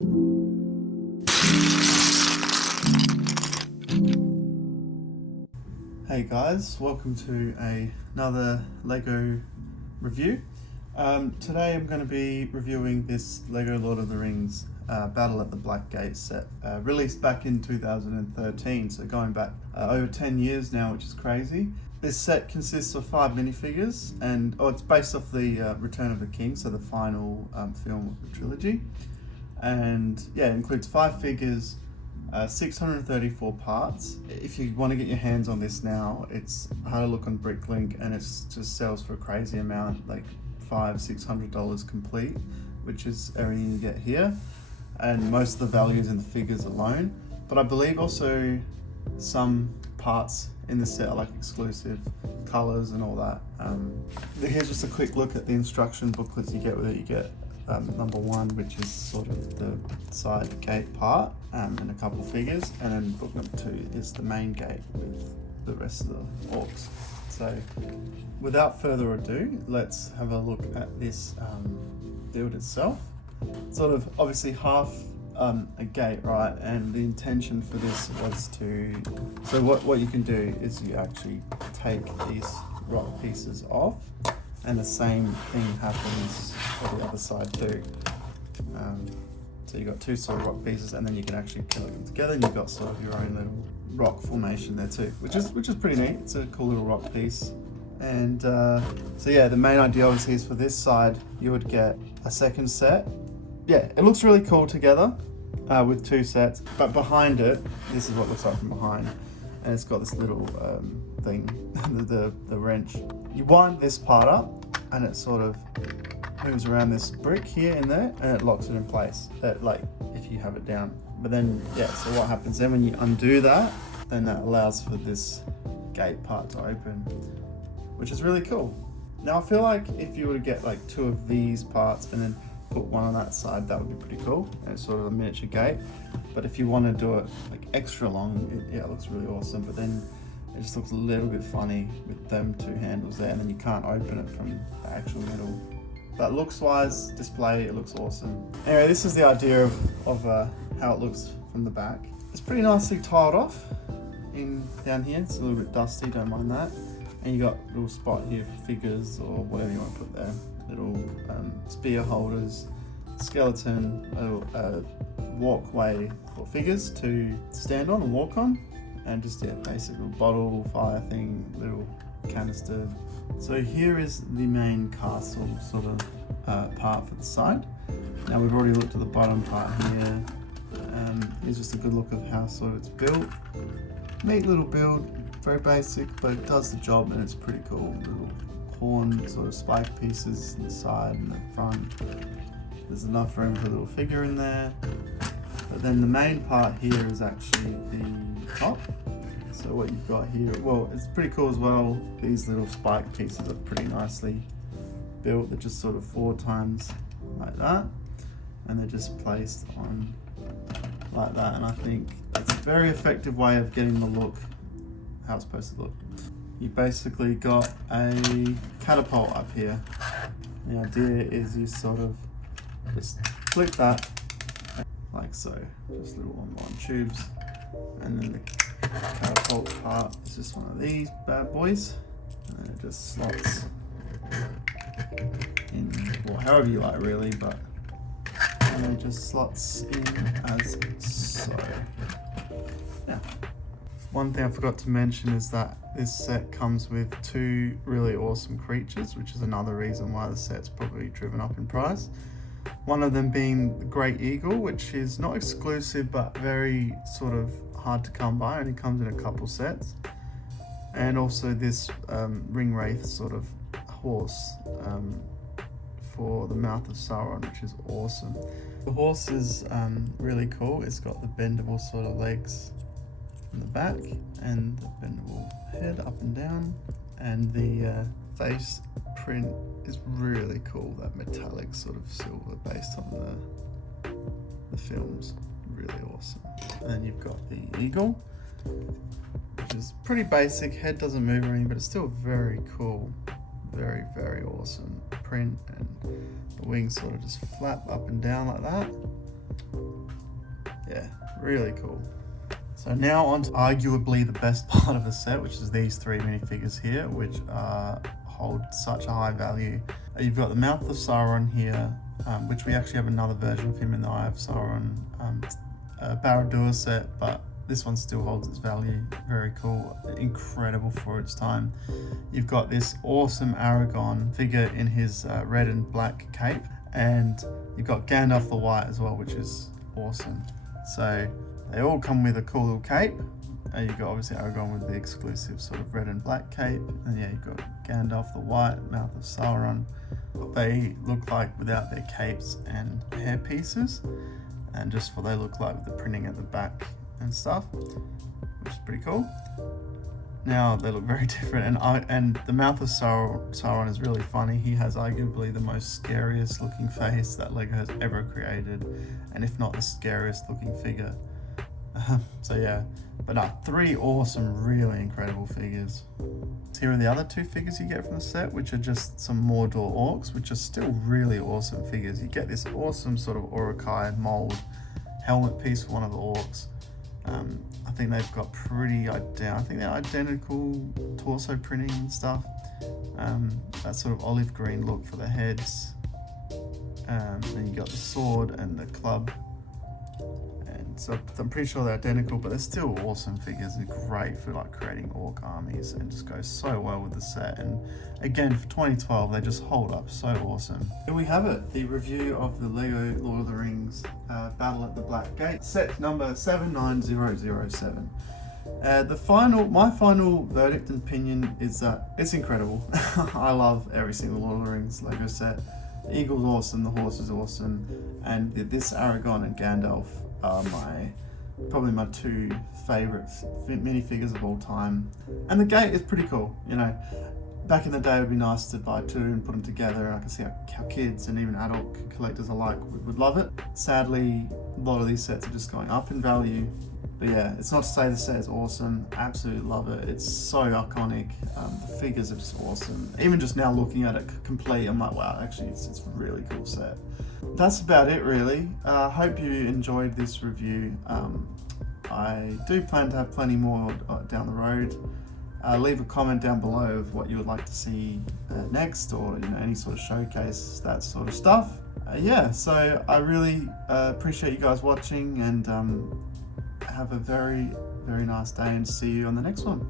Hey guys, welcome to another LEGO review. Today I'm going to be reviewing this LEGO Lord of the Rings Battle at the Black Gate set, released back in 2013, so going back over 10 years now, which is crazy. This set consists of 5 minifigures, and it's based off the Return of the King, so the final film of the trilogy. And yeah, it includes 5 figures, 634 parts. If you want to get your hands on this now, it's had a look on Bricklink and it just sells for a crazy amount, like $500-600 complete, which is everything you get here, and most of the value is in the figures alone. But I believe also some parts in the set are like exclusive colors and all that. Here's just a quick look at the instruction booklets you get with it. You get number 1, which is sort of the side gate part, and a couple of figures, and then book number 2 is the main gate with the rest of the orcs. So without further ado, let's have a look at this build itself. Sort of obviously half a gate, right? And the intention for this was to, so what you can do is you actually take these rock pieces off, and the same thing happens on the other side too. So you've got 2 sort of rock pieces, and then you can actually connect them together, and you've got sort of your own little rock formation there too, which is pretty neat. It's a cool little rock piece. And so yeah, the main idea obviously is for this side you would get a second set. Yeah, it looks really cool together with 2 sets, but behind it, this is what it looks like from behind, and it's got this little thing, the wrench. You wind this part up, and it sort of moves around this brick here and there, and it locks it in place, like if you have it down. But then, yeah, so what happens then when you undo that, then that allows for this gate part to open, which is really cool. Now I feel like if you were to get like 2 of these parts and then put 1 on that side, that would be pretty cool, and it's sort of a miniature gate. But if you want to do it like extra long, it looks really awesome, but then it just looks a little bit funny with them 2 handles there, and then you can't open it from the actual middle. But looks wise, display, it looks awesome. Anyway, this is the idea of how it looks from the back. It's pretty nicely tiled off down here. It's a little bit dusty, don't mind that. And you got a little spot here for figures or whatever you want to put there. Little spear holders, skeleton, a walkway for figures to stand on and walk on, and just basic little bottle, fire thing, little canister. So here is the main castle sort of part for the side. Now we've already looked at the bottom part here. Here's just a good look of how sort of it's built. Neat little build, very basic, but it does the job and it's pretty cool. Little horn sort of spike pieces on the side and the front. There's enough room for a little figure in there. But then the main part here is actually the top. So what you've got here, well, it's pretty cool as well. These little spike pieces are pretty nicely built. They're just sort of 4 times like that, and they're just placed on like that. And I think it's a very effective way of getting the look, how it's supposed to look. You basically got a catapult up here. The idea is you sort of just flick that like so, just little one tubes, and then the catapult part is just one of these bad boys, and then it just slots in, or however you like really, but and then it just slots in as so. Yeah. One thing I forgot to mention is that this set comes with 2 really awesome creatures, which is another reason why the set's probably driven up in price. One of them being the Great Eagle, which is not exclusive but very sort of hard to come by, only comes in a couple sets. And also this ring wraith sort of horse for the Mouth of Sauron, which is awesome. The horse is really cool. It's got the bendable sort of legs in the back and the bendable head up and down, and the face print is really cool, that metallic sort of silver based on the films. Really awesome. And then you've got the eagle, which is pretty basic. Head doesn't move or anything, but it's still very cool. Very, very awesome print, and the wings sort of just flap up and down like that. yeah, really cool. So now on to arguably the best part of the set, which is these 3 minifigures here, which hold such a high value. You've got the Mouth of Sauron here, which we actually have another version of him in the Eye of Sauron Barad-dûr set, but this one still holds its value. Very cool, incredible for its time. You've got this awesome Aragorn figure in his red and black cape, and you've got Gandalf the White as well, which is awesome. So they all come with a cool little cape. You've got obviously Aragorn with the exclusive sort of red and black cape, and yeah, you've got Gandalf the White, Mouth of Sauron. They look like without their capes and hair pieces, and just what they look like with the printing at the back and stuff, which is pretty cool. Now they look very different, and the Mouth of Sauron is really funny. He has arguably the most scariest looking face that LEGO has ever created, and if not the scariest looking figure. So yeah, but no, 3 awesome, really incredible figures. Here are the other 2 figures you get from the set, which are just some Mordor orcs, which are still really awesome figures. You get this awesome sort of Uruk-hai mold helmet piece for one of the orcs. I think they've got I think they're identical torso printing and stuff. That sort of olive green look for the heads. Then you got the sword and the club. And so I'm pretty sure they're identical, but they're still awesome figures. They're great for like creating orc armies and just go so well with the set. And again, for 2012, they just hold up so awesome. Here we have it, the review of the LEGO Lord of the Rings Battle at the Black Gate, set number 79007. My final verdict and opinion is that it's incredible. I love every single Lord of the Rings LEGO set. The eagle's awesome, the horse is awesome, and this Aragorn and Gandalf are probably my 2 favourite minifigures of all time. And the gate is pretty cool, you know. Back in the day, it would be nice to buy 2 and put them together, and I can see how kids and even adult collectors alike would love it. Sadly, a lot of these sets are just going up in value. But yeah, it's not to say the set is awesome. Absolutely love it. It's so iconic. The figures are just awesome. Even just now looking at it complete, I'm like, wow, actually it's a really cool set. That's about it really. Hope you enjoyed this review. I do plan to have plenty more down the road. Leave a comment down below of what you would like to see next, or any sort of showcase, that sort of stuff. Yeah, so I really appreciate you guys watching, and have a very, very nice day, and see you on the next one.